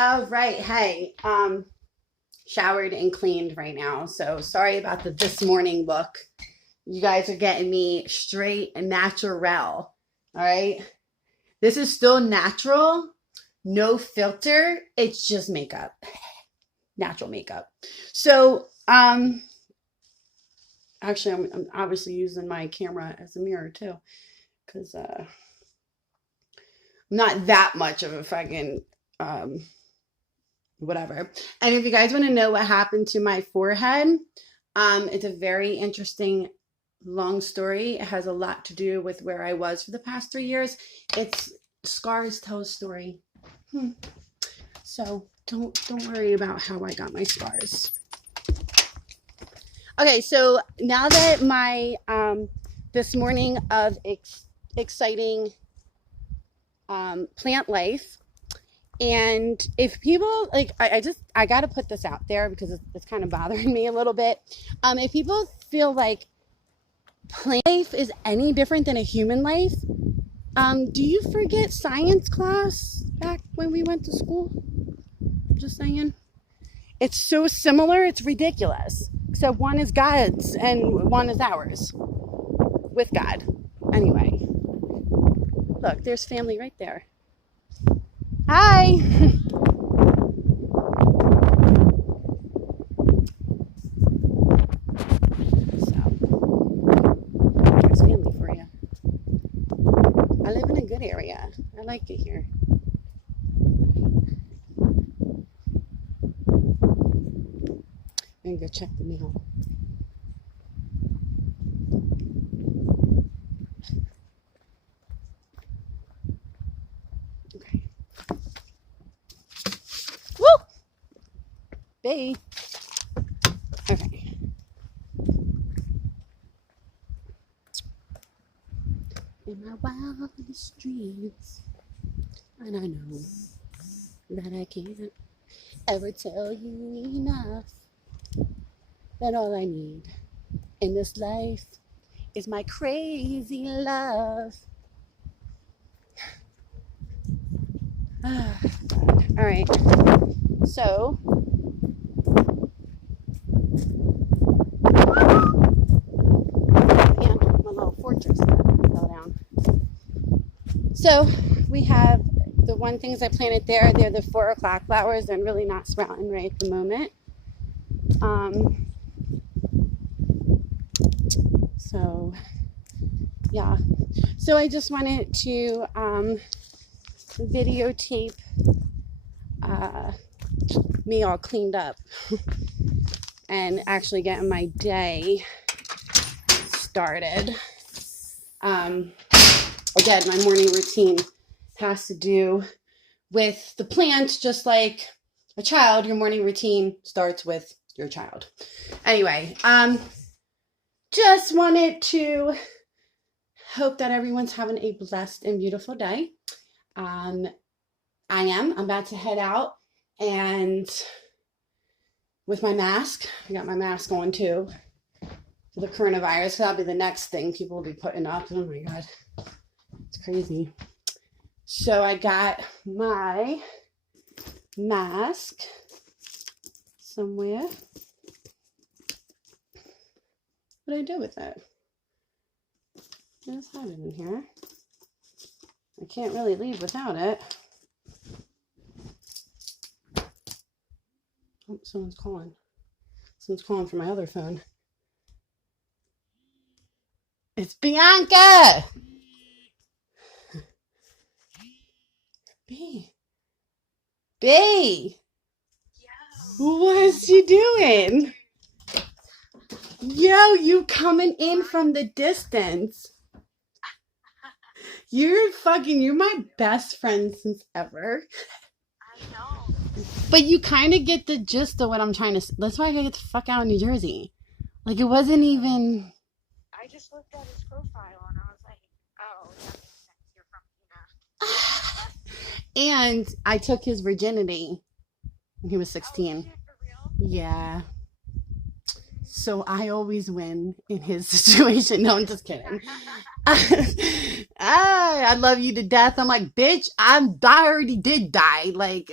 All right. Hey, showered and cleaned right now. So sorry about the this morning look. You guys are getting me straight and natural. All right. This is still natural, no filter. It's just makeup, natural makeup. So, actually, I'm obviously using my camera as a mirror too, because I'm not that much of a fucking whatever. And if you guys want to know what happened to my forehead, it's a very interesting long story. It has a lot to do with where I was for the past 3 years. It's scars tell a story. So don't worry about how I got my scars. Okay, so now that my this morning of exciting plant life. And if people like, I got to put this out there because it's kind of bothering me a little bit. If people feel like plant life is any different than a human life, do you forget science class back when we went to school? Just saying. It's so similar, it's ridiculous. Except one is God's and one is ours with God. Anyway, look, there's family right there. Hi. There's family for you. I live in a good area. I like it here. I'm gonna go check the mail. Okay. Woo! Bay. Okay. In my wildest dreams, and I know that I can't ever tell you enough that all I need in this life is my crazy love. All right. So, yeah, my little fortress fell down. So we have the one things I planted there. They're the 4 o'clock flowers. They're really not sprouting right at the moment. So yeah. So I just wanted to videotape me all cleaned up and actually getting my day started. Again, my morning routine has to do with the plant, just like a child. Your morning routine starts with your child. Anyway, just wanted to hope that everyone's having a blessed and beautiful day. I'm about to head out, and with my mask, I got my mask on too for the coronavirus. That'll be the next thing people will be putting up. Oh my God, it's crazy. So I got my mask somewhere. What do I do with it? I just have it in here. I can't really leave without it. Oh, someone's calling. Someone's calling from my other phone. It's Bianca! B. What's she doing? Yo, you coming in from the distance. You're my best friend since ever. I know. But you kind of get the gist of what I'm trying to. That's why I gotta get the fuck out of New Jersey. Like, it wasn't even. I just looked at his profile and I was like, oh, that makes sense. You're from Pina. And I took his virginity when he was Oh, 16. shit, for real? Yeah. So I always win in his situation. No, I'm just kidding. I love you to death. I'm like, bitch, I already did die. Like,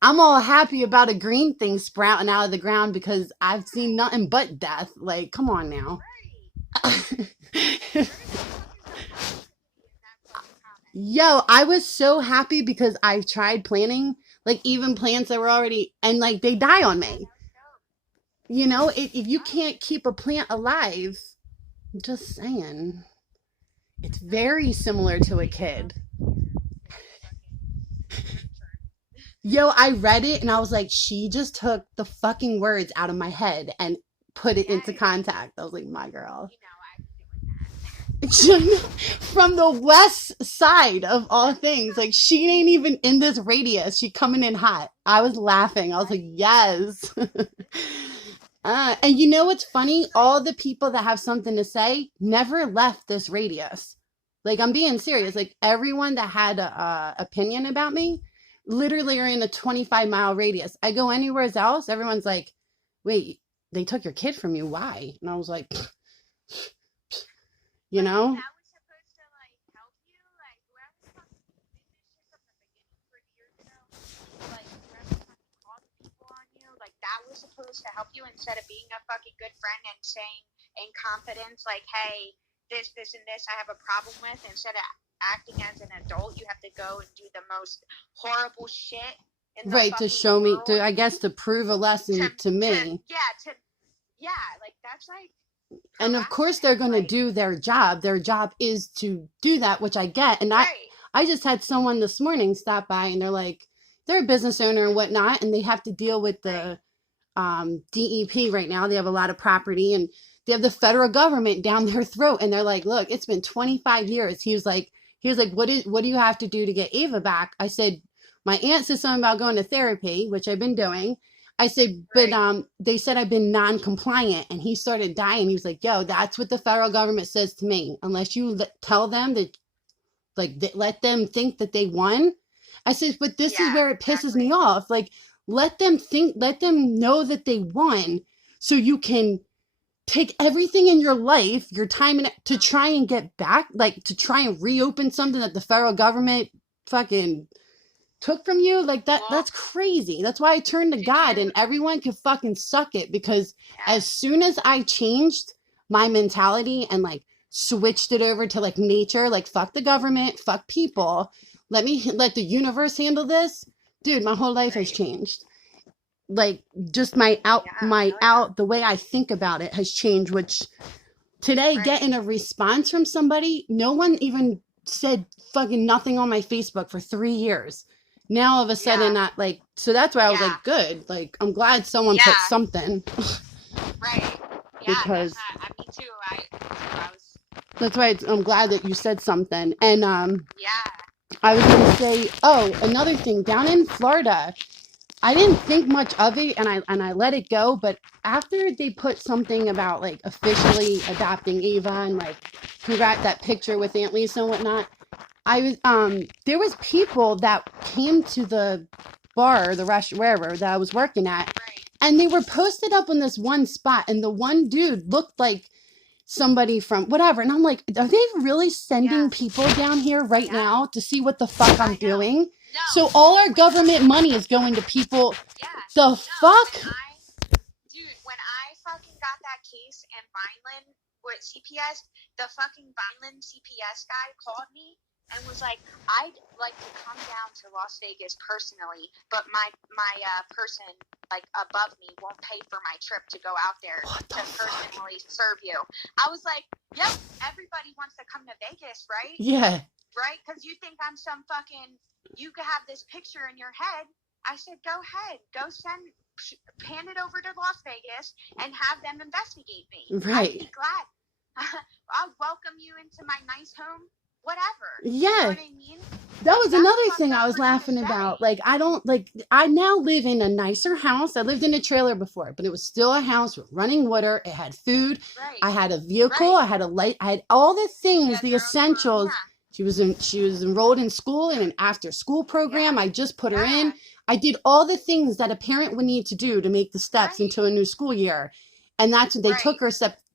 I'm all happy about a green thing sprouting out of the ground because I've seen nothing but death. Like, come on now. Yo, I was so happy because I tried planting, like even plants that were already, and like they die on me. You know, if you can't keep a plant alive, I'm just saying, it's very similar to a kid. Yo, I read it and I was like, she just took the fucking words out of my head and put it into contact. I was like, my girl. From the west side of all things. Like, she ain't even in this radius. She coming in hot. I was laughing. I was like, yes. And you know what's funny? All the people that have something to say never left this radius. Like, I'm being serious. Like, everyone that had a opinion about me literally are in a 25-mile radius. I go anywhere else, everyone's like, wait, they took your kid from you. Why? And I was like, you know? That was supposed to like help you, like whoever fucking did this shit from the beginning 30 years ago, like whoever fucking called people on you, like that was supposed to help you instead of being a fucking good friend and saying in confidence, like, hey, this, and this, I have a problem with. Instead of acting as an adult, you have to go and do the most horrible shit in the Right, to fucking show me, world. I guess, to prove a lesson to me. Yeah, like that's like. And of course they're going to do their job. Their job is to do that, which I get. And Right. I just had someone this morning stop by and they're like, they're a business owner and whatnot, and they have to deal with the DEP right now. They have a lot of property and they have the federal government down their throat. And they're like, look, it's been 25 years. He was like, what do you have to do to get Ava back? I said, my aunt said something about going to therapy, which I've been doing. I said, but they said I've been non-compliant, and he started dying. He was like, yo, that's what the federal government says to me. Unless you tell them that, like, let them think that they won. I said, but this is where it pisses me off. Like, let them know that they won so you can take everything in your life, your time to try and get back, like to try and reopen something that the federal government fucking took from you. Like that's crazy. That's why I turned to God, and everyone could fucking suck it, because as soon as I changed my mentality and like switched it over to like nature, like fuck the government, fuck people, let the universe handle this, dude, my whole life has changed. Like just the way I think about it has changed, which today getting a response from somebody, no one even said fucking nothing on my Facebook for 3 years. Now all of a sudden, not like, so that's why I was like, good. Like, I'm glad someone put something. Right. Yeah. Because me too. I was. That's why I'm glad that you said something. And I was gonna say, another thing, down in Florida, I didn't think much of it, and I let it go. But after they put something about like officially adopting Ava and like that picture with Aunt Lisa and whatnot, I was there was people that came to the bar, the restaurant, wherever that I was working at, and they were posted up on this one spot, and the one dude looked like somebody from whatever, and I'm like, are they really sending people down here right now to see what the fuck I'm doing? No. So all our government money is going to people. The fuck? Dude, when I fucking got that case in Vineland with CPS, the fucking Vineland CPS guy called me and was like, I'd like to come down to Las Vegas personally, but my person like above me won't pay for my trip to go out there to personally serve you. I was like, yep, everybody wants to come to Vegas, right? Yeah. Right? Because you think I'm some fucking, you could have this picture in your head. I said, go ahead, pan it over to Las Vegas and have them investigate me. Right. I'd be glad. I'll welcome you into my nice home. Whatever. Yeah. You know what I mean? That was another thing I was laughing about. Like, I now live in a nicer house. I lived in a trailer before, but it was still a house with running water. It had food. Right. I had a vehicle. Right. I had a light. I had all the things, the essentials. She was enrolled in school in an after school program. I just put her in. I did all the things that a parent would need to do to make the steps into a new school year. And that's when they took her.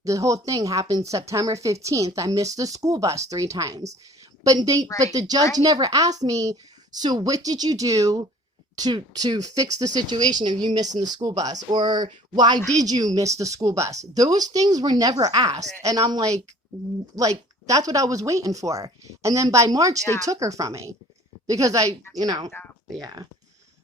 The whole thing happened September 15th. I missed the school bus 3 times. But the judge never asked me, so what did you do to fix the situation of you missing the school bus? Or why did you miss the school bus? Those things were never asked. And I'm like, that's what I was waiting for. And then by March, they took her from me because yeah.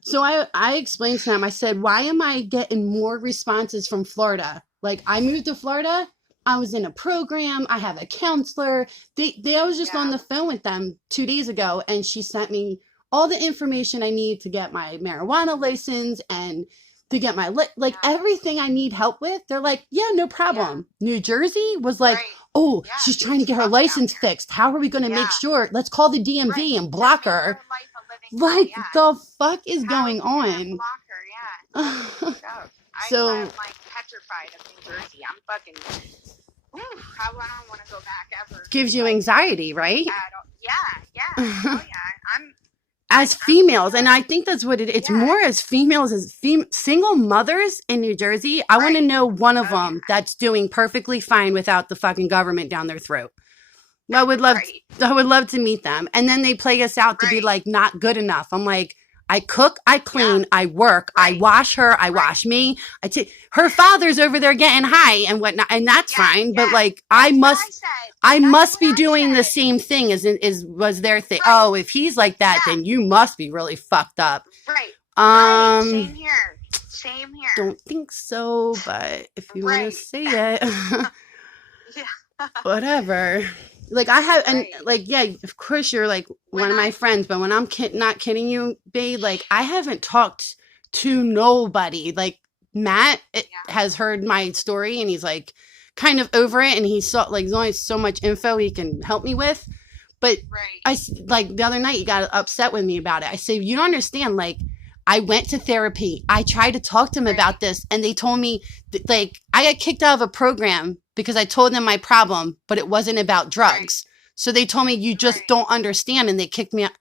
So I explained to them, I said, why am I getting more responses from Florida? Like, I moved to Florida. I was in a program. I have a counselor. I was just on the phone with them 2 days ago, and she sent me all the information I need to get my marijuana license and to get my, everything I need help with. They're like, yeah, no problem. New Jersey was like, she's trying to get her license fixed. How are we going to make sure? Let's call the DMV and block her. Like, the fuck is going on? So I'm like petrified of New Jersey. I'm fucking. I don't want to go back ever. Gives you anxiety, right? Yeah. Oh yeah. As females, and I think that's what it's more as females, as single mothers in New Jersey. I want to know one of them that's doing perfectly fine without the fucking government down their throat. I would love to meet them. And then they play us out to be like not good enough. I'm like, I cook, I clean, I work, I wash her, I wash me. Her father's over there getting high and whatnot, and that's fine. But like, I must be doing the same thing was their thing. Oh, if he's like that, then you must be really fucked up. Same here. Don't think so, but if you want to say it, whatever. Like I have, and like, yeah, of course you're like one of my friends, but when I'm not kidding you, babe, like I haven't talked to nobody. Like Matt has heard my story and he's like kind of over it, and he saw like there's only so much info he can help me with. But I like the other night he got upset with me about it. I said, you don't understand, like I went to therapy. I tried to talk to him about this, and they told me that, like, I got kicked out of a program because I told them my problem, but it wasn't about drugs. So they told me, you just don't understand, and they kicked me out.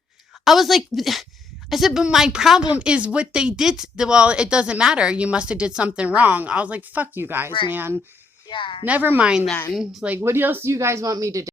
I was like, I said, but my problem is what they did. Well, it doesn't matter. You must have did something wrong. I was like, fuck you guys, man. Yeah. Never mind then. Like, what else do you guys want me to do?